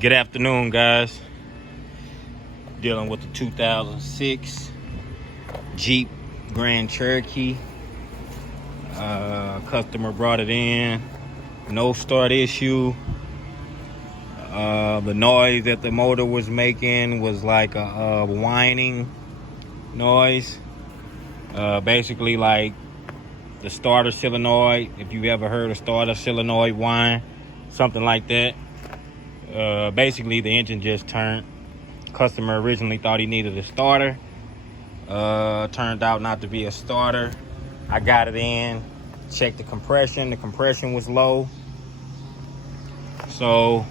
Good afternoon, guys. Dealing with the 2006 Jeep Grand Cherokee. Customer brought it in. No start issue. The noise that the motor was making was like a whining noise. Basically like the starter solenoid. If you've ever heard a starter solenoid whine, something like that. Basically the engine just turned. Customer originally thought he needed a starter. Turned out not to be a starter. I got it in, checked the compression. The compression was low. So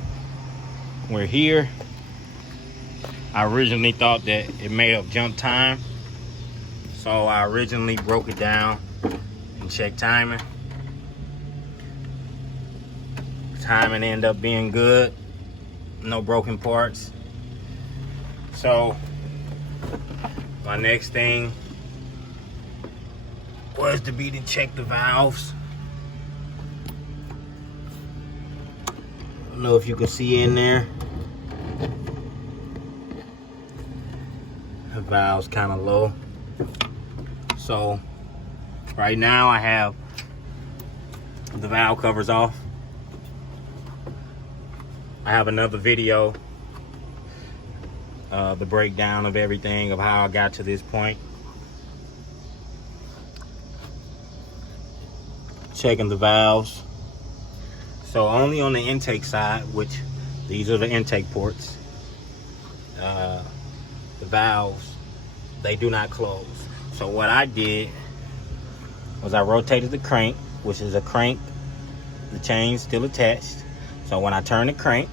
we're here. I originally thought that it may have jumped time. So I originally broke it down and checked timing. Timing ended up being good. No broken parts. So my next thing was to be to check the valves. I don't know if you can see in there. The valve's kind of low. So right now I have the valve covers off. I have another video, the breakdown of everything, of how I got to this point. Checking the valves. So only on the intake side, which these are the intake ports, the valves, they do not close. So what I did was I rotated the crank, which is a crank, the chain's still attached. So when I turn the crank,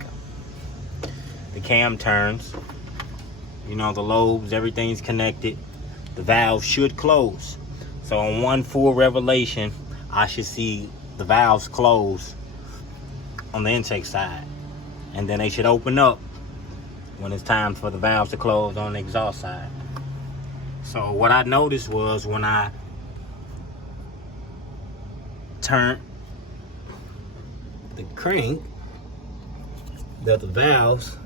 the cam turns, you know, the lobes, everything's connected. The valve should close. So on one full revelation, I should see the valves close on the intake side. And then they should open up when it's time for the valves to close on the exhaust side. So what I noticed was when I turned the crank, that the valves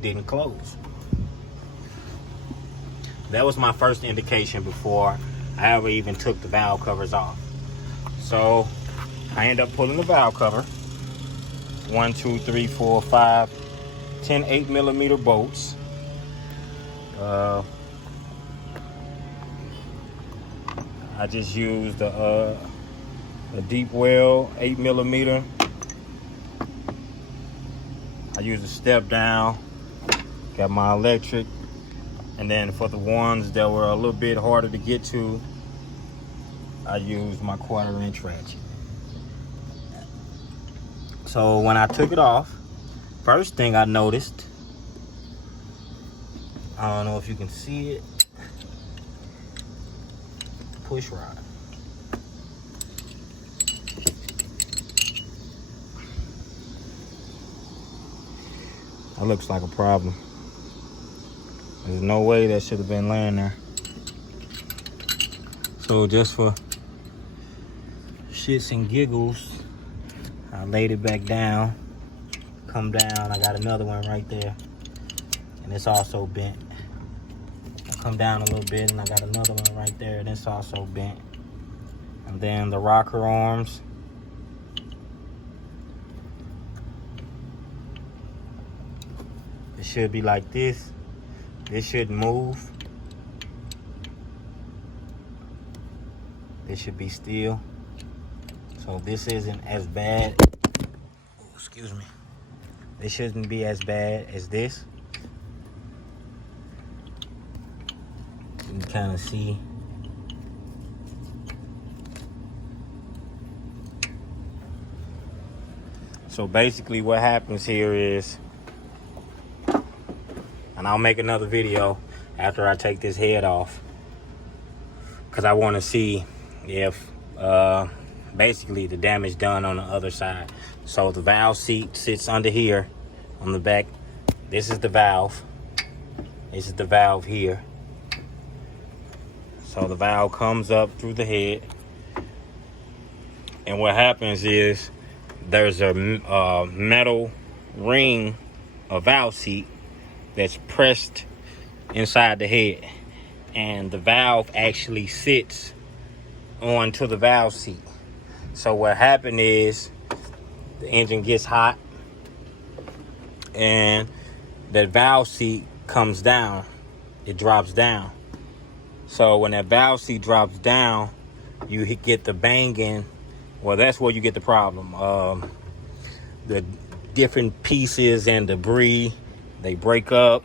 didn't close. That was my first indication before I ever even took the valve covers off. So I ended up pulling the valve cover. 1, 2, 3, 4, 5, 10 8mm bolts. I just used a deep well 8mm. I used a step down. Got my electric. And then for the ones that were a little bit harder to get to, I used my 1/4" ratchet. So when I took it off, first thing I noticed, I don't know if you can see it, push rod. That looks like a problem. There's no way that should have been laying there. So just for shits and giggles, I laid it back down. Come down, I got another one right there. And it's also bent. I come down a little bit and I got another one right there and it's also bent. And then the rocker arms. It should be like this. This shouldn't move. This should be still. So this isn't as bad. Oh, excuse me. This shouldn't be as bad as this. You can kind of see. So basically what happens here is, and I'll make another video after I take this head off, because I want to see if basically the damage done on the other side. So the valve seat sits under here on the back. This is the valve. This is the valve here. So the valve comes up through the head. And what happens is there's a metal ring, a valve seat that's pressed inside the head, and the valve actually sits onto the valve seat. So what happened is the engine gets hot and that valve seat comes down, it drops down. So when that valve seat drops down, you get the banging. Well, that's where you get the problem. The different pieces and debris, they break up,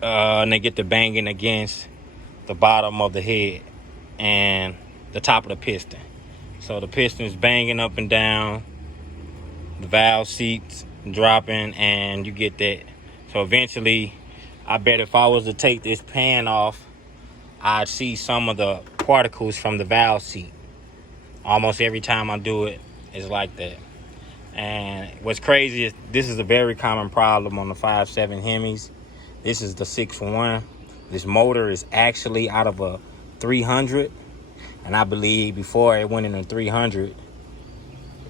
and they get the banging against the bottom of the head and the top of the piston. So the piston's banging up and down, the valve seats dropping, and you get that. So eventually, I bet if I was to take this pan off, I'd see some of the particles from the valve seat. Almost every time I do it, it's like that. And what's crazy is this is a very common problem on the 5.7 Hemis. This is the 6.1. This motor is actually out of a 300. And I believe before it went into 300,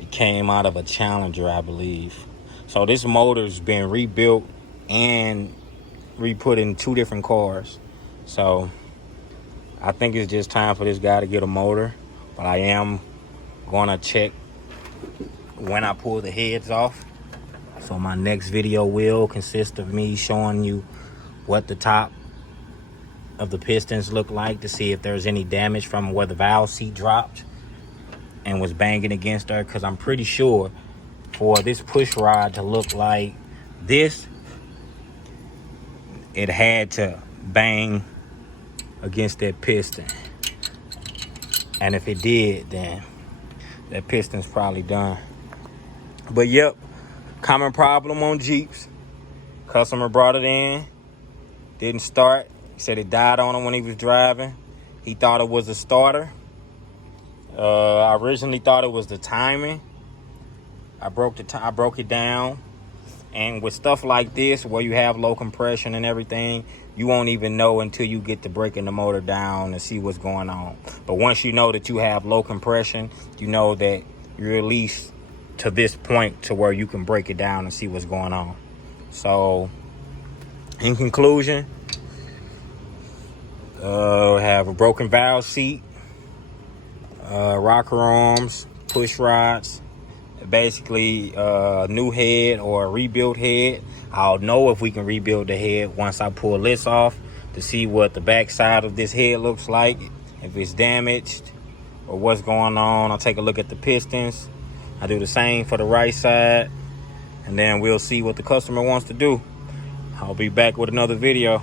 it came out of a Challenger, I believe. So this motor's been rebuilt and re-put in 2 different cars. So I think it's just time for this guy to get a motor. But I am gonna check when I pull the heads off. So my next video will consist of me showing you what the top of the pistons look like, to see if there's any damage from where the valve seat dropped and was banging against her. Because I'm pretty sure for this push rod to look like this, it had to bang against that piston. And if it did, then that piston's probably done. But yep, common problem on Jeeps. Customer brought it in, didn't start. He said it died on him when he was driving. He thought it was a starter. I originally thought it was the timing. I broke it down. And with stuff like this, where you have low compression and everything, you won't even know until you get to breaking the motor down and see what's going on. But once you know that you have low compression, you know that you're at least to this point to where you can break it down and see what's going on. So, in conclusion, have a broken valve seat, rocker arms, push rods, basically new head or a rebuilt head. I'll know if we can rebuild the head once I pull this off to see what the back side of this head looks like, if it's damaged or what's going on. I'll take a look at the pistons. I do the same for the right side, and then we'll see what the customer wants to do. I'll be back with another video.